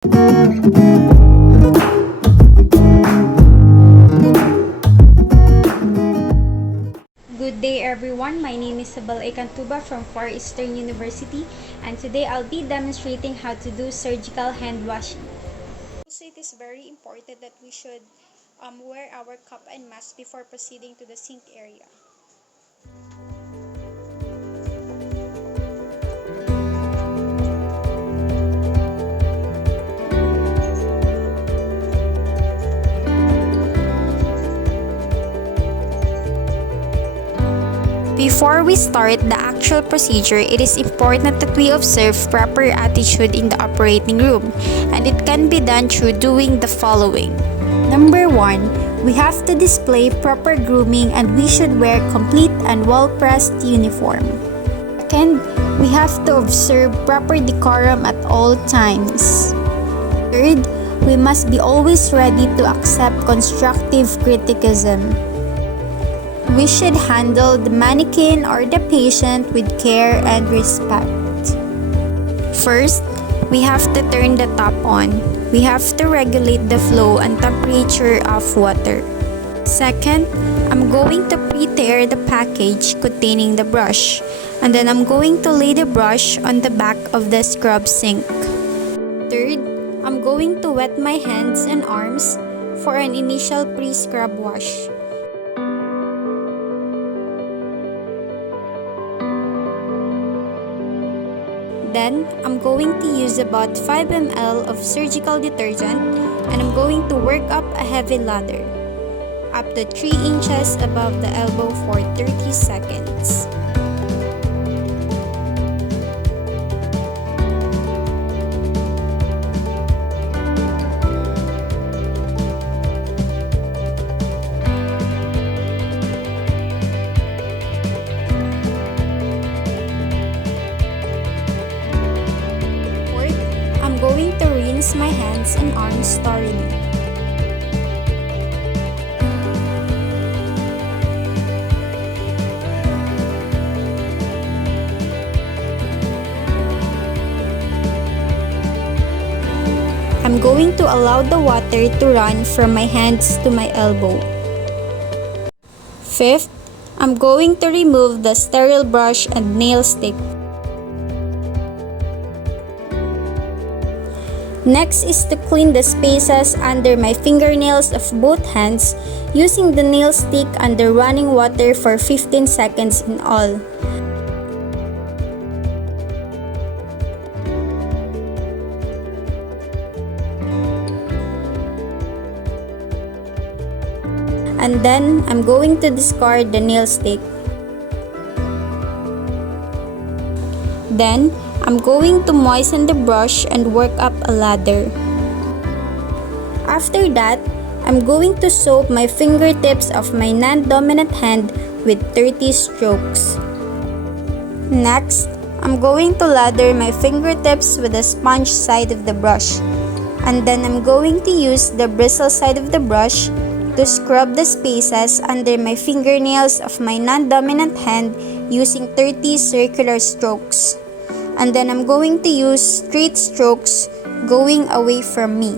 Good day everyone, my name is Sabal Ekantuba from Far Eastern University, and today I'll be demonstrating how to do surgical hand washing. Also, it is very important that we should wear our cap and mask before proceeding to the sink area. Before we start the actual procedure, it is important that we observe proper attitude in the operating room, and it can be done through doing the following. Number 1, we have to display proper grooming and we should wear complete and well-pressed uniform. Second, we have to observe proper decorum at all times. Third, we must be always ready to accept constructive criticism. We should handle the mannequin or the patient with care and respect. First, we have to turn the tap on. We have to regulate the flow and temperature of water. Second, I'm going to pre-tear the package containing the brush, and then I'm going to lay the brush on the back of the scrub sink. Third, I'm going to wet my hands and arms for an initial pre-scrub wash. Then, I'm going to use about 5 ml of surgical detergent, and I'm going to work up a heavy lather, up to 3 inches above the elbow for 30 seconds. I'm going to rinse my hands and arms thoroughly. I'm going to allow the water to run from my hands to my elbow. Fifth, I'm going to remove the sterile brush and nail stick. Next is to clean the spaces under my fingernails of both hands using the nail stick under running water for 15 seconds in all. And then I'm going to discard the nail stick. Then, I'm going to moisten the brush and work up a lather. After that, I'm going to soak my fingertips of my non-dominant hand with 30 strokes. Next, I'm going to lather my fingertips with the sponge side of the brush. And then I'm going to use the bristle side of the brush to scrub the spaces under my fingernails of my non-dominant hand using 30 circular strokes. And then I'm going to use straight strokes going away from me.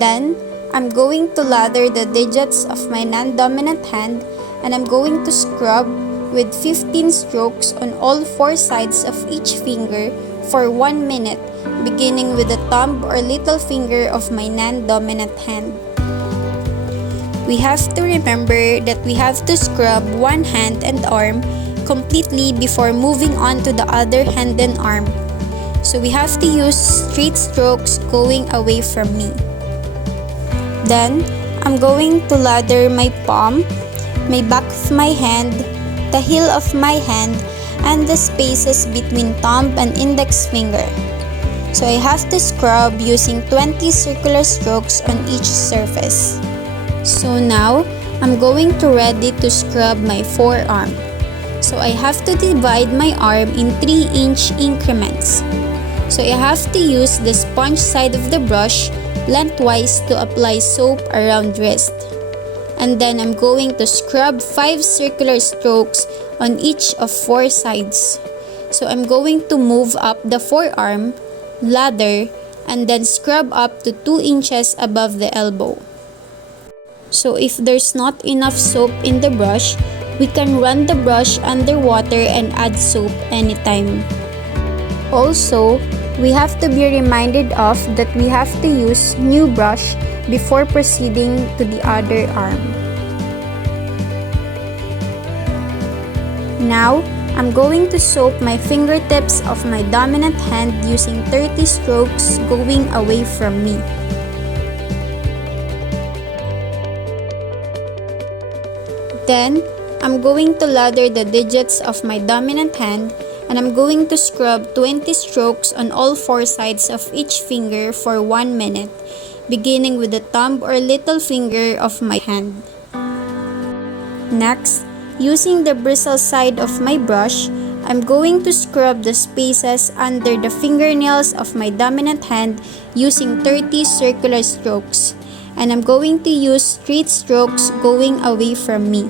Then, I'm going to lather the digits of my non-dominant hand, and I'm going to scrub with 15 strokes on all 4 sides of each finger for 1 minute, beginning with the thumb or little finger of my non-dominant hand. We have to remember that we have to scrub one hand and arm completely before moving on to the other hand and arm. So we have to use straight strokes going away from me. Then, I'm going to lather my palm, my back of my hand, the heel of my hand, and the spaces between thumb and index finger. So I have to scrub using 20 circular strokes on each surface. So now, I'm going to ready to scrub my forearm. So I have to divide my arm in 3-inch increments. So I have to use the sponge side of the brush lengthwise to apply soap around wrist. And then I'm going to scrub 5 circular strokes on each of 4 sides. So I'm going to move up the forearm, lather, and then scrub up to 2 inches above the elbow. So if there's not enough soap in the brush, we can run the brush under water and add soap anytime. Also, we have to be reminded of that we have to use new brush before proceeding to the other arm. Now, I'm going to soap my fingertips of my dominant hand using 30 strokes going away from me. Then, I'm going to lather the digits of my dominant hand and I'm going to scrub 20 strokes on all 4 sides of each finger for 1 minute, beginning with the thumb or little finger of my hand. Next, using the bristle side of my brush, I'm going to scrub the spaces under the fingernails of my dominant hand using 30 circular strokes, and I'm going to use straight strokes going away from me.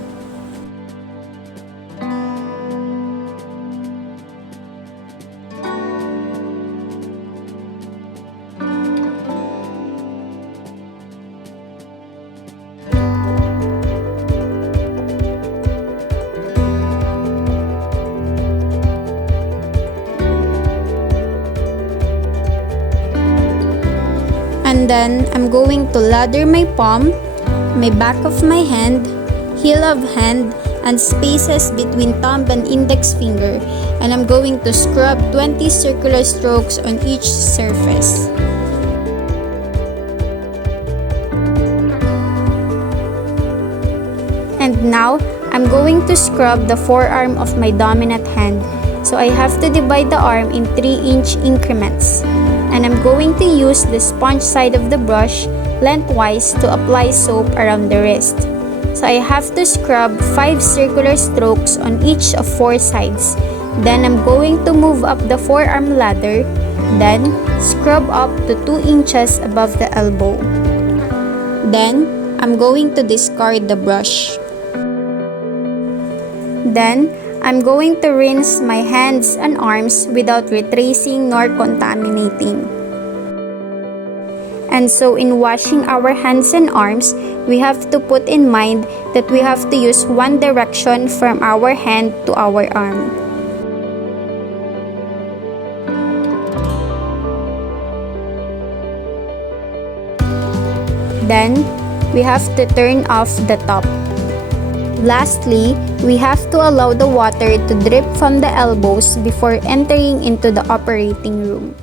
And then, I'm going to lather my palm, my back of my hand, heel of hand, and spaces between thumb and index finger, and I'm going to scrub 20 circular strokes on each surface. And now, I'm going to scrub the forearm of my dominant hand, so I have to divide the arm in 3-inch increments. And I'm going to use the sponge side of the brush lengthwise to apply soap around the wrist. So I have to scrub 5 circular strokes on each of 4 sides. Then I'm going to move up the forearm ladder, then scrub up to 2 inches above the elbow. Then I'm going to discard the brush. Then I'm going to rinse my hands and arms without retracing nor contaminating. And so in washing our hands and arms, we have to put in mind that we have to use one direction from our hand to our arm. Then, we have to turn off the top. Lastly, we have to allow the water to drip from the elbows before entering into the operating room.